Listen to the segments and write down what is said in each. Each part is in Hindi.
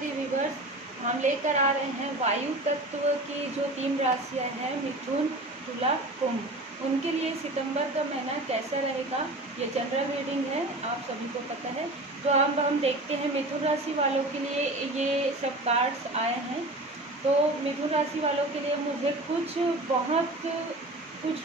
राधे व्यूवर्स, हम लेकर आ रहे हैं वायु तत्व की जो 3 राशियां हैं मिथुन, तुला, कुंभ। उनके लिए सितंबर का महीना कैसा रहेगा, ये जनरल रीडिंग है, आप सभी को पता है। तो अब हम देखते हैं मिथुन राशि वालों के लिए ये सब कार्ड्स आए हैं। तो मिथुन राशि वालों के लिए मुझे कुछ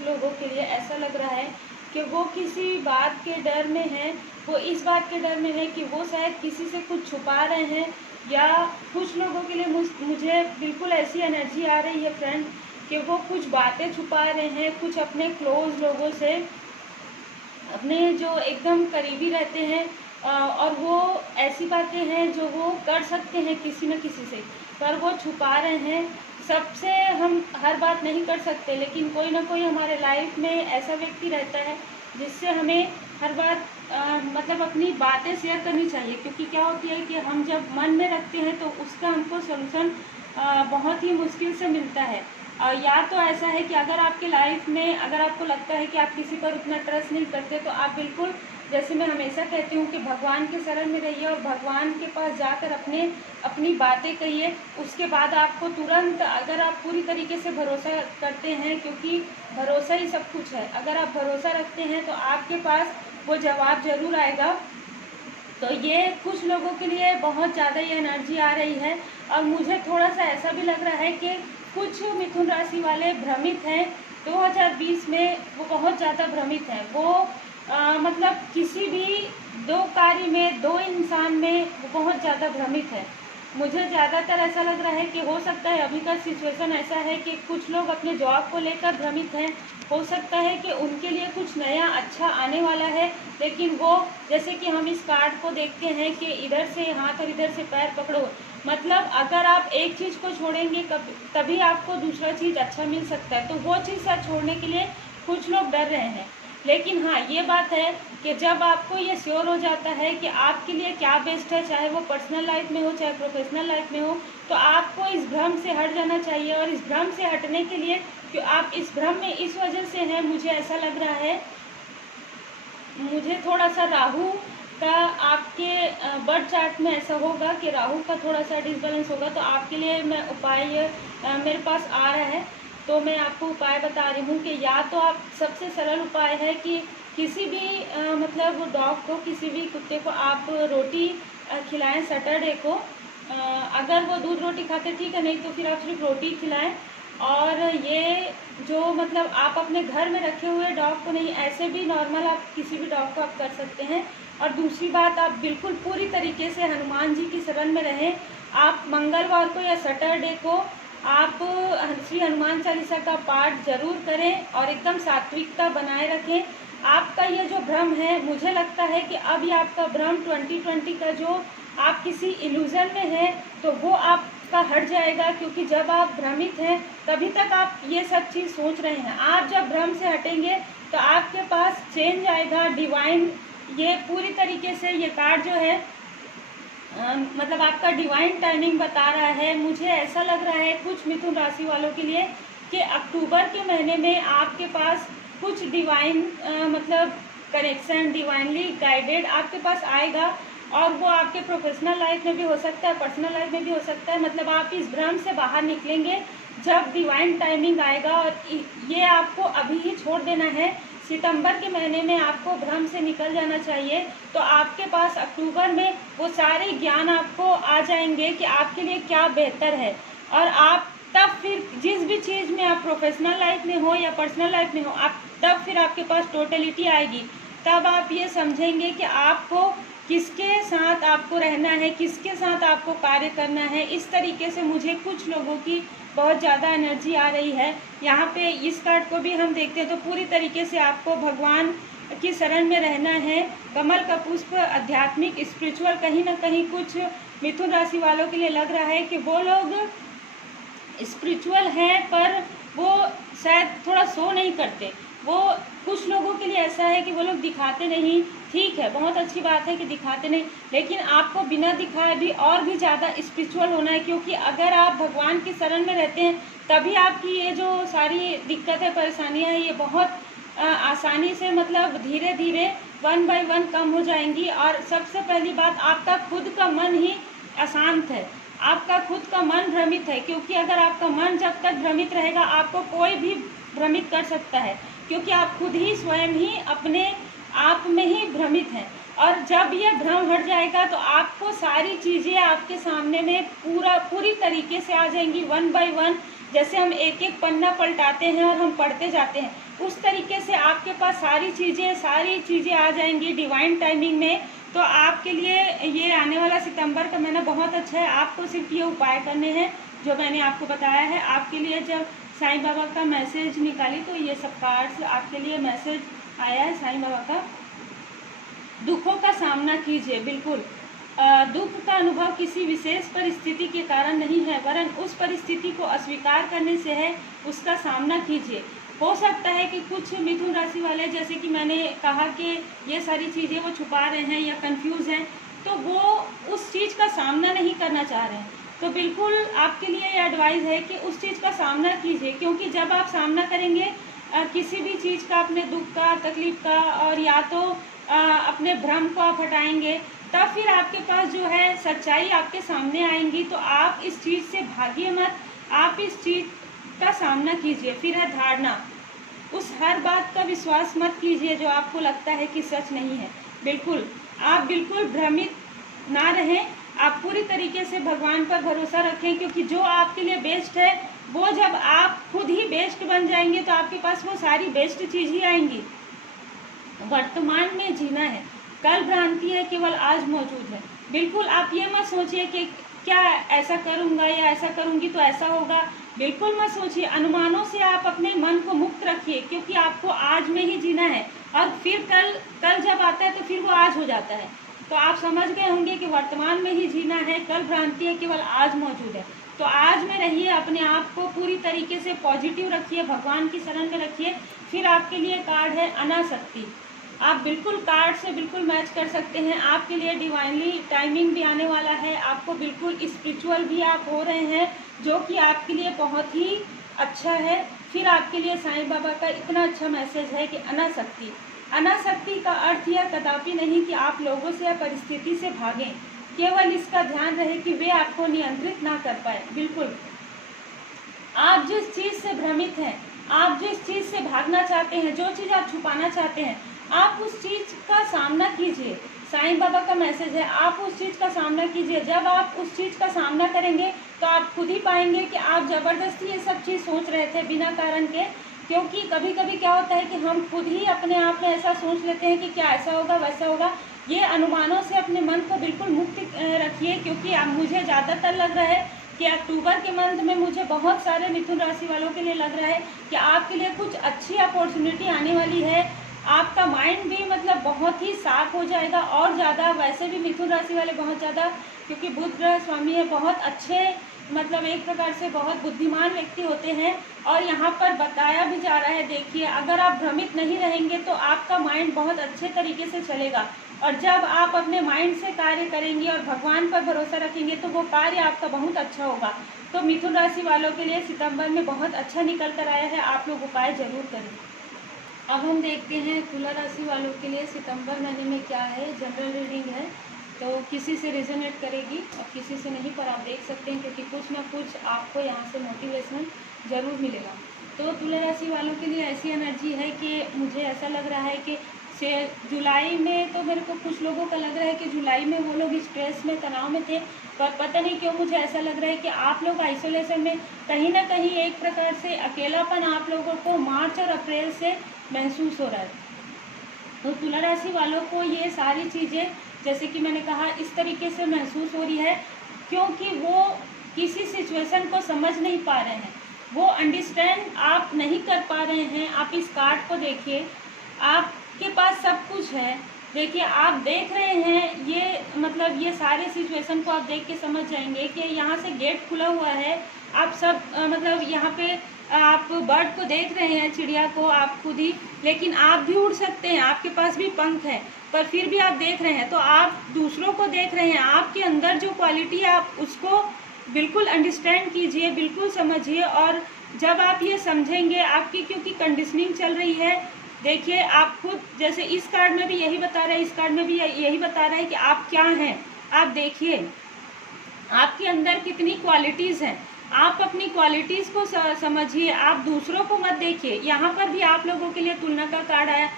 लोगों के लिए ऐसा लग रहा है कि वो किसी बात के डर में हैं। वो इस बात के डर में है कि वो शायद किसी से कुछ छुपा रहे हैं, या कुछ लोगों के लिए मुझे बिल्कुल ऐसी एनर्जी आ रही है फ्रेंड कि वो कुछ बातें छुपा रहे हैं, कुछ अपने क्लोज लोगों से, अपने जो एकदम करीबी रहते हैं। और वो ऐसी बातें हैं जो वो कर सकते हैं किसी न किसी से, पर वो छुपा रहे हैं। सबसे हम हर बात नहीं कर सकते, लेकिन कोई ना कोई हमारे लाइफ में ऐसा व्यक्ति रहता है जिससे हमें हर बात मतलब अपनी बातें शेयर करनी चाहिए। क्योंकि क्या होती है कि हम जब मन में रखते हैं तो उसका हमको सॉल्यूशन बहुत ही मुश्किल से मिलता है। या तो ऐसा है कि अगर आपके लाइफ में अगर आपको लगता है कि आप किसी पर उतना ट्रस्ट नहीं करते, तो आप बिल्कुल, जैसे मैं हमेशा कहती हूँ कि भगवान के शरण में रहिए और भगवान के पास जाकर अपनी बातें कहिए। उसके बाद आपको तुरंत, अगर आप पूरी तरीके से भरोसा करते हैं, क्योंकि भरोसा ही सब कुछ है, अगर आप भरोसा रखते हैं तो आपके पास वो जवाब जरूर आएगा। तो ये कुछ लोगों के लिए बहुत ज़्यादा ये एनर्जी आ रही है। और मुझे थोड़ा सा ऐसा भी लग रहा है कि कुछ मिथुन राशि वाले भ्रमित हैं। 2020 में वो बहुत ज़्यादा भ्रमित हैं। वो मतलब किसी भी दो कार्य में, दो इंसान में वो बहुत ज़्यादा भ्रमित है। मुझे ज़्यादातर ऐसा लग रहा है कि हो सकता है अभी का सिचुएशन ऐसा है कि कुछ लोग अपने जॉब को लेकर भ्रमित हैं। हो सकता है कि उनके लिए कुछ नया अच्छा आने वाला है, लेकिन वो, जैसे कि हम इस कार्ड को देखते हैं कि इधर से हाथ और इधर से पैर पकड़ो, मतलब अगर आप एक चीज़ को छोड़ेंगे तभी आपको दूसरा चीज़ अच्छा मिल सकता है। तो वो चीज़ छोड़ने के लिए कुछ लोग डर रहे हैं। लेकिन हाँ, ये बात है कि जब आपको ये श्योर हो जाता है कि आपके लिए क्या बेस्ट है, चाहे वो पर्सनल लाइफ में हो चाहे प्रोफेशनल लाइफ में हो, तो आपको इस भ्रम से हट जाना चाहिए। और इस भ्रम से हटने के लिए, कि आप इस भ्रम में इस वजह से हैं, मुझे ऐसा लग रहा है, मुझे थोड़ा सा राहु का आपके बर्थ चार्ट में ऐसा होगा कि राहु का थोड़ा सा डिसबैलेंस होगा। तो आपके लिए मैं उपाय मेरे पास आ रहा है, तो मैं आपको उपाय बता रही हूँ कि या तो आप, सबसे सरल उपाय है कि किसी भी मतलब डॉग को, किसी भी कुत्ते को आप रोटी खिलाएं सैटरडे को। अगर वो दूध रोटी खाते ठीक है, नहीं तो फिर आप सिर्फ रोटी खिलाएं। और ये जो मतलब आप अपने घर में रखे हुए डॉग को नहीं, ऐसे भी नॉर्मल आप किसी भी डॉग को आप कर सकते हैं। और दूसरी बात, आप बिल्कुल पूरी तरीके से हनुमान जी की शरण में रहें। आप मंगलवार को या सैटरडे को आप श्री हनुमान चालीसा का पाठ जरूर करें और एकदम सात्विकता बनाए रखें। आपका ये जो भ्रम है, मुझे लगता है कि अब ये आपका भ्रम 2020 का जो आप किसी इल्यूजन में हैं, तो वो आपका हट जाएगा। क्योंकि जब आप भ्रमित हैं तभी तक आप ये सब चीज़ सोच रहे हैं। आप जब भ्रम से हटेंगे तो आपके पास चेंज आएगा, डिवाइन, ये पूरी तरीके से ये कार्ड जो है मतलब आपका डिवाइन टाइमिंग बता रहा है। मुझे ऐसा लग रहा है कुछ मिथुन राशि वालों के लिए कि अक्टूबर के महीने में आपके पास कुछ डिवाइन मतलब कनेक्शन, डिवाइनली गाइडेड आपके पास आएगा। और वो आपके प्रोफेशनल लाइफ में भी हो सकता है, पर्सनल लाइफ में भी हो सकता है। मतलब आप इस भ्रम से बाहर निकलेंगे जब डिवाइन टाइमिंग आएगा। और ये आपको अभी ही छोड़ देना है। सितंबर के महीने में आपको भ्रम से निकल जाना चाहिए। तो आपके पास अक्टूबर में वो सारे ज्ञान आपको आ जाएंगे कि आपके लिए क्या बेहतर है। और आप तब फिर जिस भी चीज़ में आप प्रोफेशनल लाइफ में हो या पर्सनल लाइफ में हो, आप तब फिर आपके पास टोटलिटी आएगी। तब आप ये समझेंगे कि आपको किसके साथ आपको रहना है, किसके साथ आपको कार्य करना है। इस तरीके से मुझे कुछ लोगों की बहुत ज़्यादा एनर्जी आ रही है। यहाँ पे इस कार्ड को भी हम देखते हैं तो पूरी तरीके से आपको भगवान की शरण में रहना है। कमल का पुष्प, आध्यात्मिक, स्पिरिचुअल, कहीं ना कहीं कुछ मिथुन राशि वालों के लिए लग रहा है कि वो लोग स्पिरिचुअल हैं, पर वो शायद थोड़ा शो नहीं करते। वो कुछ लोगों के लिए ऐसा है कि वो लोग दिखाते नहीं। ठीक है, बहुत अच्छी बात है कि दिखाते नहीं, लेकिन आपको बिना दिखाए भी और भी ज़्यादा स्पिरिचुअल होना है। क्योंकि अगर आप भगवान की शरण में रहते हैं तभी आपकी ये जो सारी दिक्कतें, परेशानियां हैं, ये बहुत आसानी से, मतलब धीरे धीरे 1 बाय 1 कम हो जाएंगी। और सबसे पहली बात, आपका खुद का मन ही अशांत है। आपका खुद का मन भ्रमित है, क्योंकि अगर आपका मन जब तक भ्रमित रहेगा आपको कोई भी भ्रमित कर सकता है, क्योंकि आप खुद ही स्वयं ही अपने आप में ही भ्रमित हैं। और जब यह भ्रम हट जाएगा तो आपको सारी चीज़ें आपके सामने में पूरी तरीके से आ जाएंगी, वन बाय वन। जैसे हम एक एक पन्ना पलटाते हैं और हम पढ़ते जाते हैं, उस तरीके से आपके पास सारी चीज़ें आ जाएंगी डिवाइन टाइमिंग में। तो आपके लिए ये आने वाला सितंबर का महीना बहुत अच्छा है। आपको सिर्फ ये उपाय करने हैं जो मैंने आपको बताया है। आपके लिए जब साईं बाबा का मैसेज निकाली तो ये सब कार्ड्स आपके लिए मैसेज आया है साईं बाबा का। दुखों का सामना कीजिए, बिल्कुल। दुख का अनुभव किसी विशेष परिस्थिति के कारण नहीं है, वरन उस परिस्थिति को अस्वीकार करने से है। उसका सामना कीजिए। हो सकता है कि कुछ मिथुन राशि वाले, जैसे कि मैंने कहा कि ये सारी चीज़ें वो छुपा रहे हैं या कंफ्यूज हैं, तो वो उस चीज़ का सामना नहीं करना चाह रहे हैं। तो बिल्कुल आपके लिए ये एडवाइस है कि उस चीज़ का सामना कीजिए, क्योंकि जब आप सामना करेंगे किसी भी चीज़ का, अपने दुख का, तकलीफ का, और या तो अपने भ्रम को आप हटाएंगे, तब फिर आपके पास जो है सच्चाई आपके सामने आएंगी। तो आप इस चीज़ से भागिए मत, आप इस चीज़ का सामना कीजिए। फिर है धारणा, उस हर बात का विश्वास मत कीजिए जो आपको लगता है कि सच नहीं है। बिल्कुल आप बिल्कुल भ्रमित ना रहें, आप पूरी तरीके से भगवान पर भरोसा रखें, क्योंकि जो आपके लिए बेस्ट है वो जब आप खुद ही बेस्ट बन जाएंगे तो आपके पास वो सारी बेस्ट चीज़ ही आएंगी। वर्तमान में जीना है, कल भ्रांति है, केवल आज मौजूद है। बिल्कुल आप ये मत सोचिए कि क्या ऐसा करूँगा या ऐसा करूँगी तो ऐसा होगा, बिल्कुल मत सोचिए। अनुमानों से आप अपने मन को मुक्त रखिए, क्योंकि आपको आज में ही जीना है, और फिर कल जब आता है तो फिर वो आज हो जाता है। तो आप समझ गए होंगे कि वर्तमान में ही जीना है, कल भ्रांति है, केवल आज मौजूद है। तो आज में रहिए, अपने आप को पूरी तरीके से पॉजिटिव रखिए, भगवान की शरण में रखिए। फिर आपके लिए कार्ड है अनासक्ति। आप बिल्कुल कार्ड से बिल्कुल मैच कर सकते हैं। आपके लिए डिवाइनली टाइमिंग भी आने वाला है, आपको बिल्कुल स्पिरिचुअल भी आप हो रहे हैं, जो कि आपके लिए बहुत ही अच्छा है। फिर आपके लिए साईं बाबा का इतना अच्छा मैसेज है कि अनासक्ति। अनासक्ति का अर्थ यह कदापि नहीं कि आप लोगों से या परिस्थिति से भागें, केवल इसका ध्यान रहे कि वे आपको नियंत्रित ना कर पाए। बिल्कुल आप जिस चीज़ से भ्रमित हैं, आप जिस चीज़ से भागना चाहते हैं, जो चीज़ आप छुपाना चाहते हैं, आप उस चीज़ का सामना कीजिए। साईं बाबा का मैसेज है, आप उस चीज़ का सामना कीजिए। जब आप उस चीज़ का सामना करेंगे तो आप खुद ही पाएंगे कि आप ज़बरदस्ती ये सब चीज़ सोच रहे थे बिना कारण के। क्योंकि कभी कभी क्या होता है कि हम खुद ही अपने आप में ऐसा सोच लेते हैं कि क्या ऐसा होगा वैसा होगा। ये अनुमानों से अपने मन को बिल्कुल मुक्त रखिए, क्योंकि मुझे ज़्यादातर लग रहा है कि अक्टूबर के मंथ में मुझे बहुत सारे मिथुन राशि वालों के लिए लग रहा है कि आपके लिए कुछ अच्छी अपॉर्चुनिटी आने वाली है। आपका माइंड भी मतलब बहुत ही साफ हो जाएगा और ज़्यादा। वैसे भी मिथुन राशि वाले बहुत ज़्यादा, क्योंकि बुध ग्रह स्वामी है, बहुत अच्छे, मतलब एक प्रकार से बहुत बुद्धिमान व्यक्ति होते हैं। और यहाँ पर बताया भी जा रहा है, देखिए अगर आप भ्रमित नहीं रहेंगे तो आपका माइंड बहुत अच्छे तरीके से चलेगा, और जब आप अपने माइंड से कार्य करेंगे और भगवान पर भरोसा रखेंगे तो वो कार्य आपका बहुत अच्छा होगा। तो मिथुन राशि वालों के लिए सितंबर में बहुत अच्छा निकल कर आया है, आप लोग उपाय जरूर करें। अब हम देखते हैं तुला राशि वालों के लिए सितंबर महीने में क्या है। जनरल रीडिंग है, तो किसी से रिजोनेट करेगी और किसी से नहीं, पर आप देख सकते हैं क्योंकि कुछ ना कुछ आपको यहाँ से मोटिवेशन ज़रूर मिलेगा। तो तुला राशि वालों के लिए ऐसी एनर्जी है कि मुझे ऐसा लग रहा है कि से जुलाई में, तो मेरे को कुछ लोगों का लग रहा है कि जुलाई में वो लोग स्ट्रेस में, तनाव में थे, पर पता नहीं क्यों मुझे ऐसा लग रहा है कि आप लोग आइसोलेशन में कहीं ना कहीं एक प्रकार से अकेलापन आप लोगों को मार्च और अप्रैल से महसूस हो रहा है। तो तुला राशि वालों को ये सारी चीज़ें, जैसे कि मैंने कहा, इस तरीके से महसूस हो रही है क्योंकि वो किसी सिचुएशन को समझ नहीं पा रहे हैं, वो अंडरस्टैंड आप नहीं कर पा रहे हैं। आप इस कार्ड को देखिए, आपके पास सब कुछ है। देखिए आप देख रहे हैं, ये मतलब ये सारे सिचुएशन को आप देख के समझ जाएंगे कि यहाँ से गेट खुला हुआ है। आप सब मतलब यहाँ पे आप बर्ड को देख रहे हैं, चिड़िया को, आप खुद ही, लेकिन आप भी उड़ सकते हैं, आपके पास भी पंख है, पर फिर भी आप देख रहे हैं। तो आप दूसरों को देख रहे हैं, आपके अंदर जो क्वालिटी है आप उसको बिल्कुल अंडरस्टैंड कीजिए, बिल्कुल समझिए। और जब आप ये समझेंगे, आपकी क्योंकि कंडीशनिंग चल रही है, देखिए आप खुद, जैसे इस कार्ड में भी यही बता रहा है, इस कार्ड में भी यही बता रहा है कि आप क्या हैं। आप देखिए आपके अंदर कितनी क्वालिटीज़ हैं। आप अपनी क्वालिटीज़ को समझिए, आप दूसरों को मत देखिए। यहाँ पर भी आप लोगों के लिए तुलना का कार्ड आया,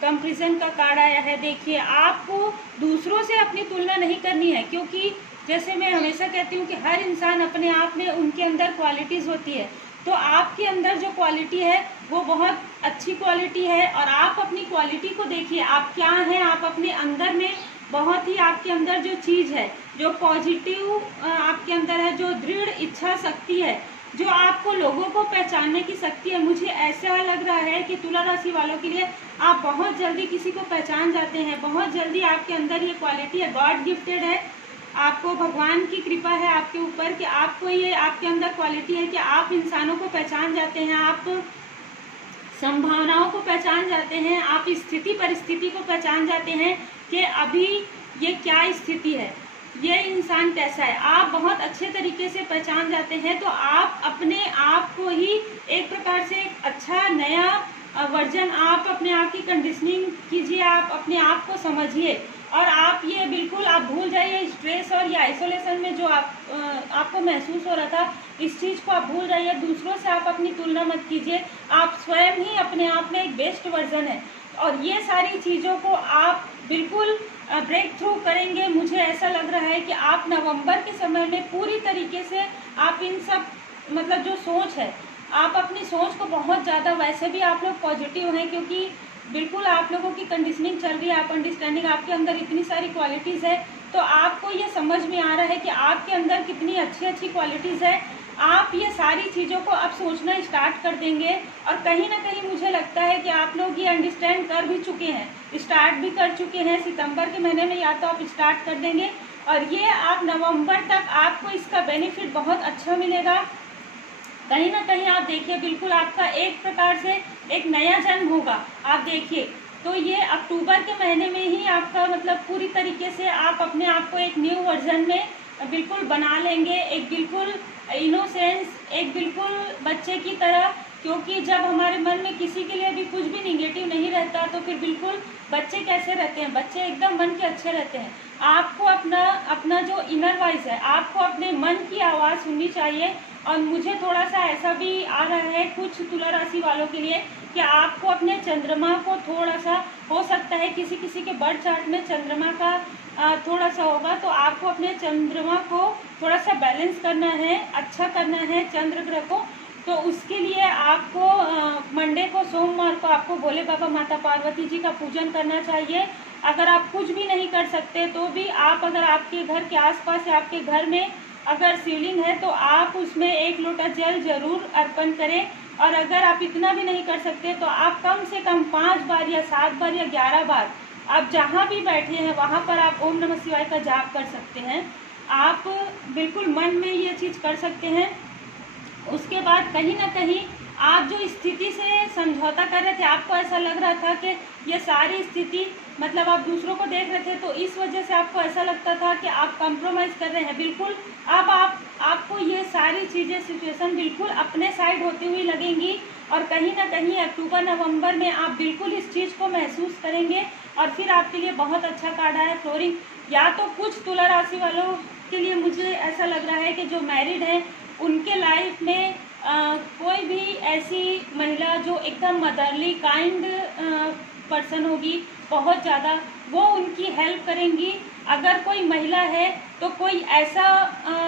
कंपैरिजन का कार्ड आया है। देखिए, आपको दूसरों से अपनी तुलना नहीं करनी है, क्योंकि जैसे मैं हमेशा कहती हूँ कि हर इंसान अपने आप में उनके अंदर क्वालिटीज़ होती है। तो आपके अंदर जो क्वालिटी है वो बहुत अच्छी क्वालिटी है, और आप अपनी क्वालिटी को देखिए, आप क्या हैं। आप अपने अंदर में बहुत ही, आपके अंदर जो चीज़ है, जो पॉजिटिव आपके अंदर है, जो दृढ़ इच्छा शक्ति है, जो आपको लोगों को पहचानने की शक्ति है। मुझे ऐसा लग रहा है कि तुला राशि वालों के लिए आप बहुत जल्दी किसी को पहचान जाते हैं। बहुत जल्दी आपके अंदर ये क्वालिटी है, गॉड गिफ्टेड है। आपको भगवान की कृपा है आपके ऊपर कि आपको ये आपके अंदर क्वालिटी है कि आप इंसानों को पहचान जाते हैं, आप संभावनाओं को पहचान जाते हैं, आप स्थिति परिस्थिति को पहचान जाते हैं कि अभी ये क्या स्थिति है, ये इंसान कैसा है। आप बहुत अच्छे तरीके से पहचान जाते हैं। तो आप अपने आप को ही एक प्रकार से एक अच्छा नया वर्जन, आप अपने आप की कंडीशनिंग कीजिए, आप अपने आप को समझिए, और आप ये बिल्कुल आप भूल जाइए स्ट्रेस और या आइसोलेशन में जो आपको महसूस हो रहा था, इस चीज़ को आप भूल जाइए। दूसरों से आप अपनी तुलना मत कीजिए, आप स्वयं ही अपने आप में एक बेस्ट वर्जन है, और ये सारी चीज़ों को आप बिल्कुल ब्रेक थ्रू करेंगे। मुझे ऐसा लग रहा है कि आप नवंबर के समय में पूरी तरीके से आप इन सब मतलब जो सोच है, आप अपनी सोच को बहुत ज़्यादा, वैसे भी आप लोग पॉजिटिव हैं, क्योंकि बिल्कुल आप लोगों की कंडीशनिंग चल रही है, आप अंडरस्टैंडिंग, आपके अंदर इतनी सारी क्वालिटीज़ है। तो आपको ये समझ में आ रहा है कि आपके अंदर कितनी अच्छी अच्छी क्वालिटीज़ है। आप ये सारी चीज़ों को अब सोचना स्टार्ट कर देंगे, और कहीं ना कहीं मुझे लगता है कि आप लोग ये अंडरस्टैंड कर भी चुके हैं, स्टार्ट भी कर चुके हैं। सितंबर के महीने में या तो आप स्टार्ट कर देंगे, और ये आप नवंबर तक आपको इसका बेनिफिट बहुत अच्छा मिलेगा। कहीं ना कहीं आप देखिए, बिल्कुल आपका एक प्रकार से एक नया जन्म होगा। आप देखिए, तो ये अक्टूबर के महीने में ही आपका मतलब पूरी तरीके से आप अपने आप को एक न्यू वर्जन में बिल्कुल बना लेंगे, एक बिल्कुल इनोसेंस, एक बिल्कुल बच्चे की तरह। क्योंकि जब हमारे मन में किसी के लिए भी कुछ भी निगेटिव नहीं रहता, तो फिर बिल्कुल बच्चे कैसे रहते हैं, बच्चे एकदम मन के अच्छे रहते हैं। आपको अपना जो इनर वॉइस है, आपको अपने मन की आवाज़ सुननी चाहिए। और मुझे थोड़ा सा ऐसा भी आ रहा है कुछ तुला राशि वालों के लिए कि आपको अपने चंद्रमा को थोड़ा सा, हो सकता है किसी किसी के बर्थ चार्ट में चंद्रमा का थोड़ा सा होगा, तो आपको अपने चंद्रमा को थोड़ा सा बैलेंस करना है, अच्छा करना है चंद्र ग्रह को। तो उसके लिए आपको मंडे को, सोमवार को आपको भोले बाबा माता पार्वती जी का पूजन करना चाहिए। अगर आप कुछ भी नहीं कर सकते तो भी आप, अगर आपके घर के आसपास या आपके घर में अगर शिवलिंग है, तो आप उसमें 1 लोटा जल जरूर अर्पण करें। और अगर आप इतना भी नहीं कर सकते तो आप कम से कम 5 बार या 7 बार या 11 बार आप जहाँ भी बैठे हैं वहाँ पर आप ओम नमः शिवाय का जाप कर सकते हैं। आप बिल्कुल मन में ये चीज़ कर सकते हैं। उसके बाद कहीं ना कहीं आप जो स्थिति से समझौता कर रहे थे, आपको ऐसा लग रहा था कि ये सारी स्थिति मतलब आप दूसरों को देख रहे थे, तो इस वजह से आपको ऐसा लगता था कि आप कंप्रोमाइज़ कर रहे हैं। बिल्कुल अब आपको ये सारी चीज़ें, सिचुएशन बिल्कुल अपने साइड होती हुई लगेंगी, और कहीं ना कहीं अक्टूबर नवंबर में आप बिल्कुल इस चीज़ को महसूस करेंगे। और फिर आपके लिए बहुत अच्छा कार्ड है फ्लोरिंग। या तो कुछ तुला राशि वालों के लिए मुझे ऐसा लग रहा है कि जो मैरिड हैं उनके लाइफ में कोई भी ऐसी महिला जो एकदम मदरली काइंड पर्सन होगी, बहुत ज़्यादा, वो उनकी हेल्प करेंगी। अगर कोई महिला है तो कोई ऐसा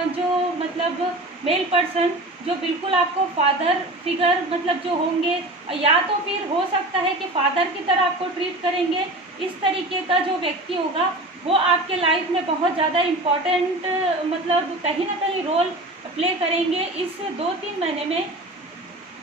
जो मतलब मेल पर्सन जो बिल्कुल आपको फादर फिगर मतलब जो होंगे, या तो फिर हो सकता है कि फादर की तरह आपको ट्रीट करेंगे, इस तरीके का जो व्यक्ति होगा वो आपके लाइफ में बहुत ज़्यादा इम्पोर्टेंट मतलब कहीं ना कहीं रोल प्ले करेंगे इस 2-3 महीने में।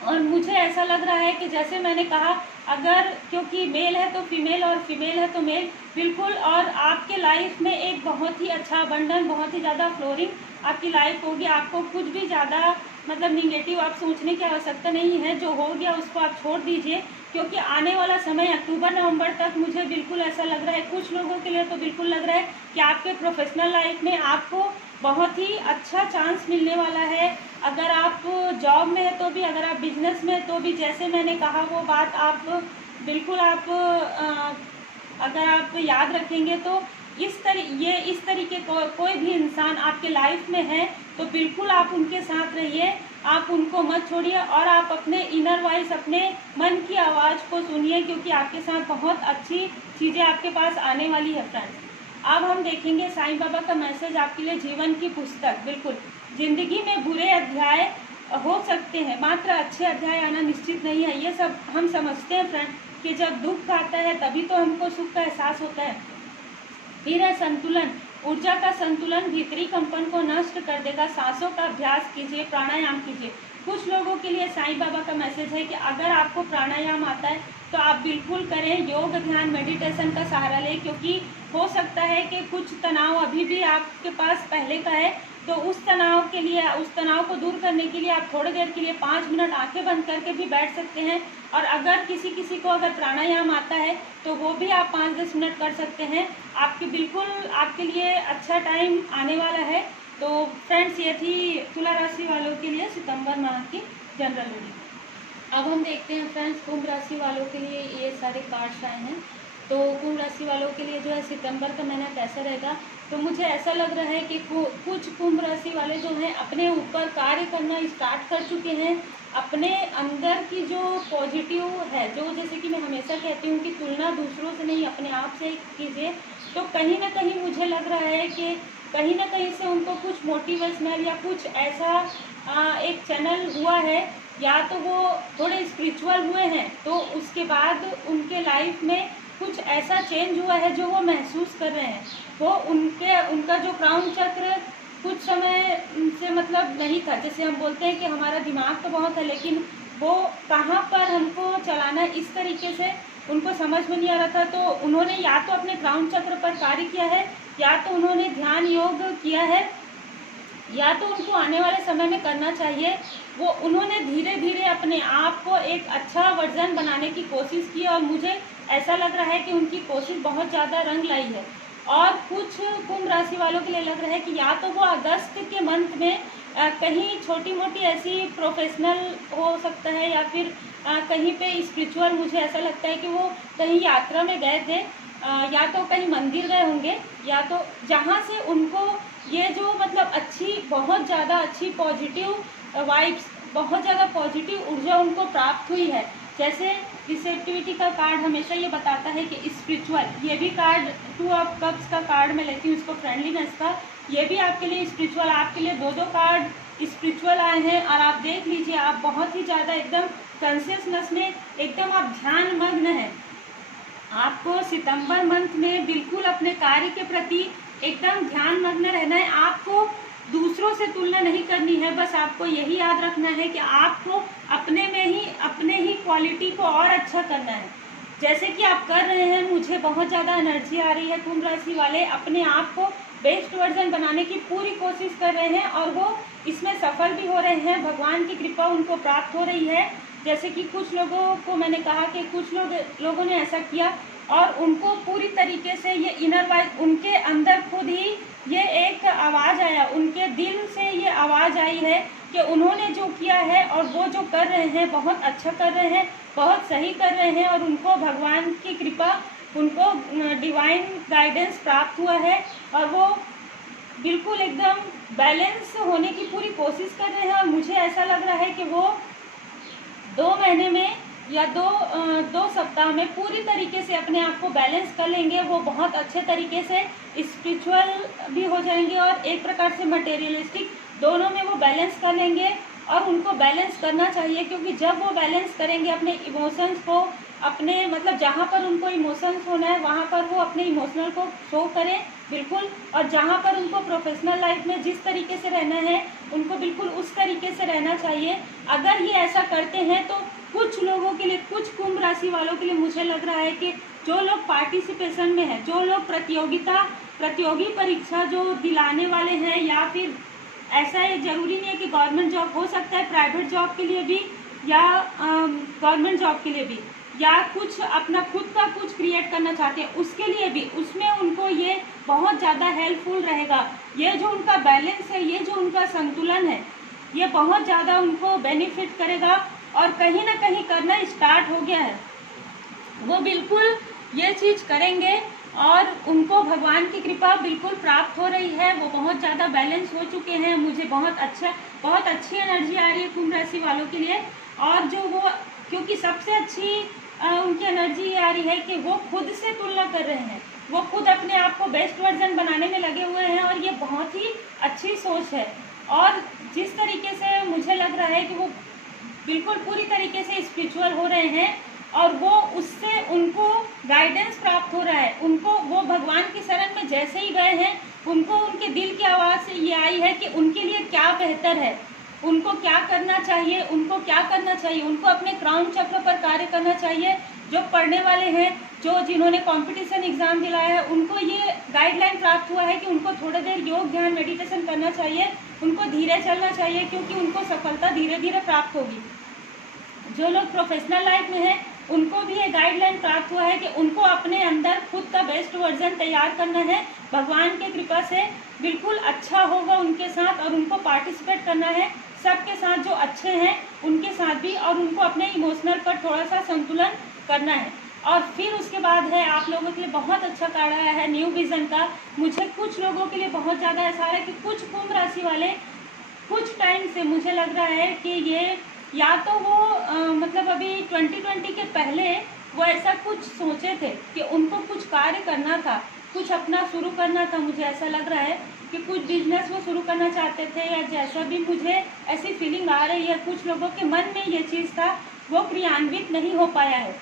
और मुझे ऐसा लग रहा है कि जैसे मैंने कहा, अगर क्योंकि मेल है तो फीमेल और फीमेल है तो मेल, बिल्कुल। और आपके लाइफ में एक बहुत ही अच्छा बंधन, बहुत ही ज़्यादा फ्लोरिंग आपकी लाइफ होगी। आपको कुछ भी ज़्यादा मतलब निगेटिव आप सोचने की आवश्यकता नहीं है। जो हो गया उसको आप छोड़ दीजिए, क्योंकि आने वाला समय अक्टूबर नवंबर तक मुझे बिल्कुल ऐसा लग रहा है, कुछ लोगों के लिए तो बिल्कुल लग रहा है कि आपके प्रोफेशनल लाइफ में आपको बहुत ही अच्छा चांस मिलने वाला है। अगर आप जॉब में है तो भी, अगर आप बिजनेस में है तो भी, जैसे मैंने कहा वो बात आप बिल्कुल आप अगर आप याद रखेंगे तो इस तरीके कोई भी इंसान आपके लाइफ में है तो बिल्कुल आप उनके साथ रहिए, आप उनको मत छोड़िए और आप अपने इनर वॉइस, अपने मन की आवाज़ को सुनिए, क्योंकि आपके साथ बहुत अच्छी चीज़ें आपके पास आने वाली है फ्रेंड्स। अब हम देखेंगे साईं बाबा का मैसेज आपके लिए, जीवन की पुस्तक। बिल्कुल, जिंदगी में बुरे अध्याय हो सकते हैं, मात्र अच्छे अध्याय आना निश्चित नहीं है। ये सब हम समझते हैं फ्रेंड कि जब दुख आता है तभी तो हमको सुख का एहसास होता है। फिर है संतुलन, ऊर्जा का संतुलन भीतरी कंपन को नष्ट कर देगा। सांसों का अभ्यास कीजिए, प्राणायाम कीजिए। कुछ लोगों के लिए साईं बाबा का मैसेज है कि अगर आपको प्राणायाम आता है तो आप बिल्कुल करें, योग, ध्यान, मेडिटेशन का सहारा लें, क्योंकि हो सकता है कि कुछ तनाव अभी भी आपके पास पहले का है, तो उस तनाव को दूर करने के लिए आप थोड़ी देर के लिए 5 मिनट आंखें बंद करके भी बैठ सकते हैं। और अगर किसी को अगर प्राणायाम आता है तो वो भी आप 5-10 मिनट कर सकते हैं। आपके लिए अच्छा टाइम आने वाला है। तो फ्रेंड्स, ये थी तुला राशि वालों के लिए सितंबर माह की जनरल रीडिंग। अब हम देखते हैं फ्रेंड्स, कुंभ राशि वालों के लिए ये सारे कार्ड्स आए हैं। तो कुंभ राशि वालों के लिए जो है सितंबर का महीना कैसा रहेगा, तो मुझे ऐसा लग रहा है कि कुछ कुंभ राशि वाले जो हैं अपने ऊपर कार्य करना स्टार्ट कर चुके हैं। अपने अंदर की जो पॉजिटिव है, जो जैसे कि मैं हमेशा कहती हूँ कि तुलना दूसरों से नहीं अपने आप से कीजिए, तो कहीं ना कहीं मुझे लग रहा है कि कहीं ना कहीं से उनको कुछ मोटिवेशनल या कुछ ऐसा एक चैनल हुआ है, या तो वो थोड़े स्पिरिचुअल हुए हैं, तो उसके बाद उनके लाइफ में कुछ ऐसा चेंज हुआ है जो वो महसूस कर रहे हैं। वो उनका जो क्राउन चक्र कुछ समय से मतलब नहीं था, जैसे हम बोलते हैं कि हमारा दिमाग तो बहुत है लेकिन वो कहाँ पर हमको चलाना, इस तरीके से उनको समझ में नहीं आ रहा था। तो उन्होंने या तो अपने क्राउन चक्र पर कार्य किया है, या तो उन्होंने ध्यान योग किया है, या तो उनको आने वाले समय में करना चाहिए। उन्होंने धीरे धीरे अपने आप को एक अच्छा वर्जन बनाने की कोशिश की, और मुझे ऐसा लग रहा है कि उनकी कोशिश बहुत ज़्यादा रंग लाई है। और कुछ कुंभ राशि वालों के लिए लग रहा है कि या तो वो अगस्त के मंथ में कहीं छोटी मोटी ऐसी प्रोफेशनल हो सकता है, या फिर कहीं पे स्पिरिचुअल, मुझे ऐसा लगता है कि वो कहीं यात्रा में गए थे, या तो कहीं मंदिर गए होंगे, या तो जहाँ से उनको ये जो मतलब बहुत ज़्यादा अच्छी पॉजिटिव वाइब्स, बहुत ज़्यादा पॉजिटिव ऊर्जा उनको प्राप्त हुई है। जैसे रिसेप्टिविटी का कार्ड हमेशा ये बताता है कि स्पिरिचुअल, ये भी कार्ड 2 ऑफ कप्स का कार्ड मैं लेती हूँ इसको, फ्रेंडलीनेस का, ये भी आपके लिए स्पिरिचुअल, आपके लिए 2 कार्ड स्पिरिचुअल आए हैं। और आप देख लीजिए, आप बहुत ही ज़्यादा एकदम कॉन्शियसनेस में एकदम आप ध्यान मग्न हैं। आपको सितंबर मंथ में बिल्कुल अपने कार्य के प्रति एकदम ध्यान मग्न रहना है। आपको दूसरों से तुलना नहीं करनी है, बस आपको यही याद रखना है कि आपको अपने ही क्वालिटी को और अच्छा करना है, जैसे कि आप कर रहे हैं। मुझे बहुत ज़्यादा एनर्जी आ रही है। कुंभ राशि वाले अपने आप को बेस्ट वर्जन बनाने की पूरी कोशिश कर रहे हैं, और वो इसमें सफल भी हो रहे हैं। भगवान की कृपा उनको प्राप्त हो रही है। जैसे कि कुछ लोगों को मैंने कहा कि कुछ लोगों ने ऐसा किया, और उनको पूरी तरीके से ये इनर वाइज, उनके अंदर खुद ही ये एक आवाज़ आया, उनके दिल से ये आवाज़ आई है कि उन्होंने जो किया है और वो जो कर रहे हैं बहुत अच्छा कर रहे हैं, बहुत सही कर रहे हैं, और उनको भगवान की कृपा, उनको डिवाइन गाइडेंस प्राप्त हुआ है, और वो बिल्कुल एकदम बैलेंस होने की पूरी कोशिश कर रहे हैं। और मुझे ऐसा लग रहा है कि वो 2 महीने में या 2 सप्ताह में पूरी तरीके से अपने आप को बैलेंस कर लेंगे। वो बहुत अच्छे तरीके से स्पिरिचुअल भी हो जाएंगे और एक प्रकार से मटेरियलिस्टिक, दोनों में वो बैलेंस कर लेंगे। और उनको बैलेंस करना चाहिए, क्योंकि जब वो बैलेंस करेंगे अपने इमोशंस को, अपने मतलब जहाँ पर उनको इमोशंस होना है वहाँ पर वो अपने इमोशनल को शो करें बिल्कुल, और जहाँ पर उनको प्रोफेशनल लाइफ में जिस तरीके से रहना है उनको बिल्कुल उस तरीके से रहना चाहिए। अगर ये ऐसा करते हैं तो कुछ लोगों के लिए, कुछ कुंभ राशि वालों के लिए मुझे लग रहा है कि जो लोग पार्टिसिपेशन में हैं, जो लोग प्रतियोगी परीक्षा जो दिलाने वाले हैं, या फिर ऐसा है, ज़रूरी नहीं है कि गवर्नमेंट जॉब, हो सकता है प्राइवेट जॉब के लिए भी या गवर्नमेंट जॉब के लिए भी, या कुछ अपना खुद का कुछ क्रिएट करना चाहते हैं उसके लिए भी, उसमें उनको ये बहुत ज़्यादा हेल्पफुल रहेगा। ये जो उनका बैलेंस है, ये जो उनका संतुलन है, ये बहुत ज़्यादा उनको बेनिफिट करेगा। और कहीं ना कहीं करना स्टार्ट हो गया है, वो बिल्कुल ये चीज़ करेंगे। और उनको भगवान की कृपा बिल्कुल प्राप्त हो रही है। वो बहुत ज़्यादा बैलेंस हो चुके हैं। मुझे बहुत अच्छी एनर्जी आ रही है कुंभ राशि वालों के लिए। और जो वो, क्योंकि सबसे अच्छी उनकी एनर्जी ये आ रही है कि वो खुद से तुलना कर रहे हैं, वो खुद अपने आप को बेस्ट वर्जन बनाने में लगे हुए हैं, और ये बहुत ही अच्छी सोच है। और जिस तरीके से मुझे लग रहा है कि वो बिल्कुल पूरी तरीके से स्पिरिचुअल हो रहे हैं, और वो उससे उनको गाइडेंस प्राप्त हो रहा है। उनको वो भगवान की शरण में जैसे ही गए हैं, उनको उनके दिल की आवाज़ से ये आई है कि उनके लिए क्या बेहतर है, उनको क्या करना चाहिए, उनको क्या करना चाहिए। उनको अपने क्राउन चक्र पर कार्य करना चाहिए। जो पढ़ने वाले हैं, जिन्होंने कंपटीशन एग्जाम दिलाया है, उनको ये गाइडलाइन प्राप्त हुआ है कि उनको थोड़ी देर योग ध्यान मेडिटेशन करना चाहिए, उनको धीरे चलना चाहिए, क्योंकि उनको सफलता धीरे धीरे प्राप्त होगी। जो लोग प्रोफेशनल लाइफ में हैं, उनको भी ये गाइडलाइन प्राप्त हुआ है कि उनको अपने अंदर खुद का बेस्ट वर्जन तैयार करना है। भगवान की कृपा से बिल्कुल अच्छा होगा उनके साथ, और उनको पार्टिसिपेट करना है सबके साथ जो अच्छे हैं उनके साथ भी, और उनको अपने इमोशनल पर थोड़ा सा संतुलन करना है। और फिर उसके बाद है आप लोगों के लिए बहुत अच्छा कार्ड आया है न्यू विजन का। मुझे कुछ लोगों के लिए बहुत ज़्यादा ऐसा है कि कुछ कुंभ राशि वाले कुछ टाइम से मुझे लग रहा है कि ये या तो वो मतलब अभी 2020 के पहले वो ऐसा कुछ सोचे थे कि उनको कुछ कार्य करना था, कुछ अपना शुरू करना था। मुझे ऐसा लग रहा है कि कुछ बिजनेस वो शुरू करना चाहते थे, या जैसा भी मुझे ऐसी फीलिंग आ रही है, कुछ लोगों के मन में ये चीज़ था, वो क्रियान्वित नहीं हो पाया है।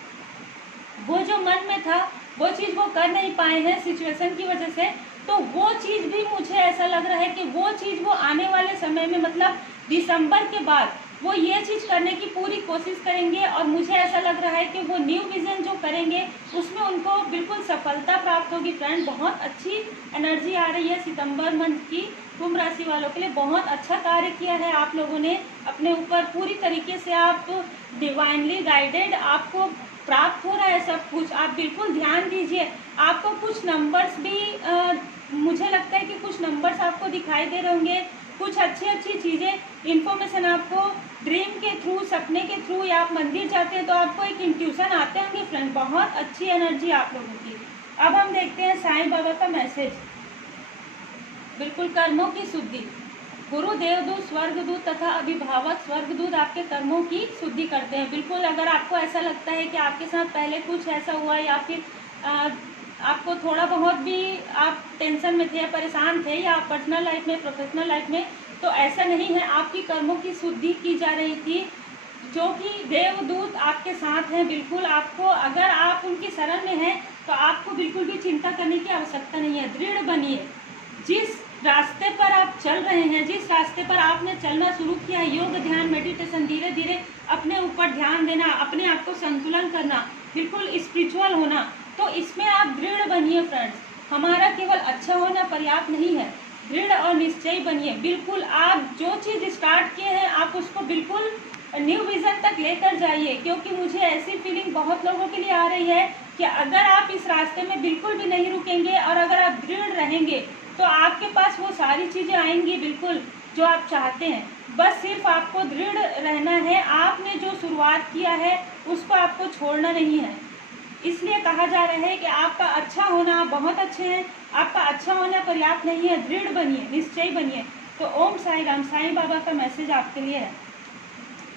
वो जो मन में था वो चीज़ वो कर नहीं पाए हैं सिचुएशन की वजह से। तो वो चीज़ भी मुझे ऐसा लग रहा है कि वो चीज़ वो आने वाले समय में, मतलब दिसंबर के बाद, वो ये चीज़ करने की पूरी कोशिश करेंगे। और मुझे ऐसा लग रहा है कि वो न्यू विज़न जो करेंगे उसमें उनको बिल्कुल सफलता प्राप्त होगी। फ्रेंड, बहुत अच्छी एनर्जी आ रही है सितंबर मंथ की कुंभ राशि वालों के लिए। बहुत अच्छा कार्य किया है आप लोगों ने अपने ऊपर, पूरी तरीके से आप डिवाइनली गाइडेड, आपको प्राप्त हो रहा है सब कुछ। आप बिल्कुल ध्यान दीजिए, आपको कुछ नंबर्स भी मुझे लगता है कि कुछ नंबर्स आपको दिखाई दे रहे होंगे, कुछ अच्छी चीज़ें, इन्फॉर्मेशन आपको ड्रीम के थ्रू, सपने के थ्रू, या आप मंदिर जाते हैं तो आपको एक इंट्यूशन आते होंगे। फ्रेंड, बहुत अच्छी एनर्जी आप लोगों की। अब हम देखते हैं साईं बाबा का मैसेज। बिल्कुल कर्मों की शुद्धि। गुरु, देवदूत, स्वर्गदूत तथा अभिभावक स्वर्गदूत आपके कर्मों की शुद्धि करते हैं। बिल्कुल, अगर आपको ऐसा लगता है कि आपके साथ पहले कुछ ऐसा हुआ, या फिर आपको थोड़ा बहुत भी आप टेंशन में थे या परेशान थे, या आप पर्सनल लाइफ में, प्रोफेशनल लाइफ में, तो ऐसा नहीं है। आपकी कर्मों की शुद्धि की जा रही थी, जो कि देवदूत आपके साथ हैं। बिल्कुल, आपको, अगर आप उनकी शरण में हैं तो आपको बिल्कुल भी चिंता करने की आवश्यकता नहीं है। दृढ़ बनिए। जिस रास्ते पर आप चल रहे हैं, जिस रास्ते पर आपने चलना शुरू किया है, योग ध्यान मेडिटेशन, धीरे धीरे अपने ऊपर ध्यान देना, अपने आप को संतुलन करना, बिल्कुल स्पिरिचुअल होना, तो इसमें आप दृढ़ बनिए। फ्रेंड्स, हमारा केवल अच्छा होना पर्याप्त नहीं है, दृढ़ और निश्चयी बनिए। बिल्कुल, आप जो चीज़ स्टार्ट किए हैं आप उसको बिल्कुल न्यू विज़न तक लेकर जाइए, क्योंकि मुझे ऐसी फीलिंग बहुत लोगों के लिए आ रही है कि अगर आप इस रास्ते में बिल्कुल भी नहीं रुकेंगे, और अगर आप दृढ़ रहेंगे, तो आपके पास वो सारी चीज़ें आएंगी बिल्कुल जो आप चाहते हैं। बस सिर्फ आपको दृढ़ रहना है। आपने जो शुरुआत किया है उसको आपको छोड़ना नहीं है। इसलिए कहा जा रहा है कि आपका अच्छा होना, आप बहुत अच्छे हैं, आपका अच्छा होना पर्याप्त नहीं है, दृढ़ बनिए, निश्चय बनिए। तो ओम साई राम, साईं बाबा का मैसेज आपके लिए है।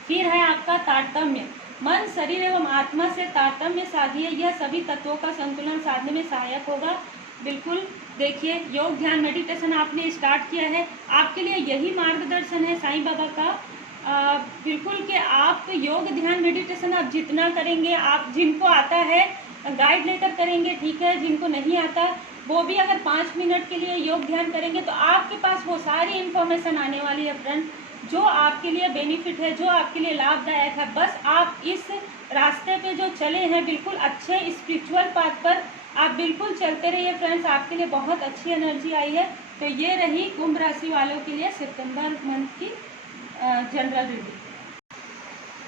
फिर है आपका तारतम्य। मन, शरीर एवं आत्मा से तारतम्य साधिए, यह सभी तत्वों का संतुलन साधने में सहायक होगा। बिल्कुल देखिए, योग ध्यान मेडिटेशन आपने स्टार्ट किया है, आपके लिए यही मार्गदर्शन है साईं बाबा का। बिल्कुल कि आप योग ध्यान मेडिटेशन आप जितना करेंगे, आप जिनको आता है गाइड लेकर करेंगे, ठीक है, जिनको नहीं आता वो भी अगर 5 मिनट के लिए योग ध्यान करेंगे तो आपके पास वो सारी इन्फॉर्मेशन आने वाली है फ्रेंड, जो आपके लिए बेनिफिट है, जो आपके लिए लाभदायक है। बस आप इस रास्ते पे जो चले हैं, बिल्कुल अच्छे स्पिरिचुअल पाथ पर आप बिल्कुल चलते रहिए फ्रेंड्स। आपके लिए बहुत अच्छी एनर्जी आई है। तो ये रही कुंभ राशि वालों के लिए सितंबर मंथ की जनरल रीडिंग।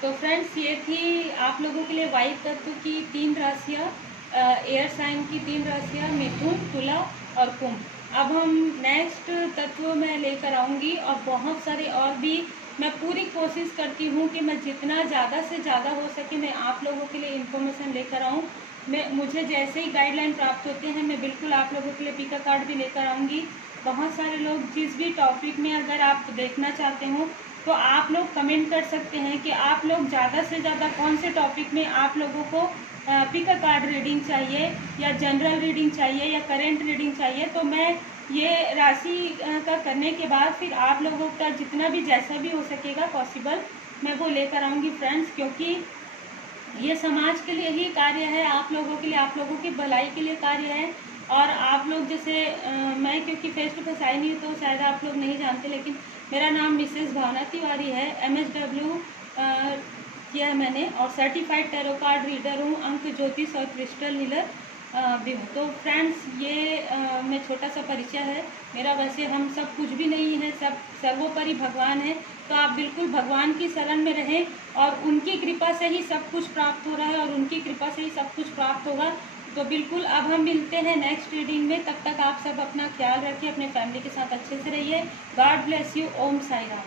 तो फ्रेंड्स, ये थी आप लोगों के लिए वायु तत्व की 3 राशियाँ, एयर साइन की 3 राशियाँ, मिथुन, तुला और कुंभ। अब हम नेक्स्ट तत्व में लेकर आऊँगी, और बहुत सारे और भी मैं पूरी कोशिश करती हूँ कि मैं जितना ज़्यादा से ज़्यादा हो सके मैं आप लोगों के लिए इन्फॉर्मेशन लेकर आऊँ। मुझे जैसे ही गाइडलाइन प्राप्त होते हैं मैं बिल्कुल आप लोगों के लिए पिका कार्ड भी लेकर आऊँगी। बहुत सारे लोग जिस भी टॉपिक में अगर आप देखना चाहते हो तो आप लोग कमेंट कर सकते हैं कि आप लोग ज़्यादा से ज़्यादा कौन से टॉपिक में आप लोगों को पिका कार्ड रीडिंग चाहिए या जनरल रीडिंग चाहिए या करेंट रीडिंग चाहिए। तो मैं ये राशि का करने के बाद फिर आप लोगों का जितना भी जैसा भी हो सकेगा पॉसिबल मैं वो लेकर आऊँगी फ्रेंड्स, क्योंकि ये समाज के लिए ही कार्य है, आप लोगों के लिए, आप लोगों की भलाई के लिए कार्य है। और आप लोग जैसे मैं क्योंकि फेस टू फेस आई नहीं हूँ तो शायद आप लोग नहीं जानते, लेकिन मेरा नाम मिसेस भावना तिवारी है। MSW किया है मैंने और सर्टिफाइड टैरो कार्ड रीडर हूँ, अंक ज्योतिष और क्रिस्टल हीलर भी हूँ। तो फ्रेंड्स ये मैं छोटा सा परिचय है मेरा। वैसे हम सब कुछ भी नहीं है, सब सर्वोपरि भगवान है। तो आप बिल्कुल भगवान की शरण में रहें और उनकी कृपा से ही सब कुछ प्राप्त हो रहा है और उनकी कृपा से ही सब कुछ प्राप्त होगा। तो बिल्कुल अब हम मिलते हैं नेक्स्ट रीडिंग में। तब तक आप सब अपना ख्याल रखिए, अपने फैमिली के साथ अच्छे से रहिए। God bless you. Om Sai Ram.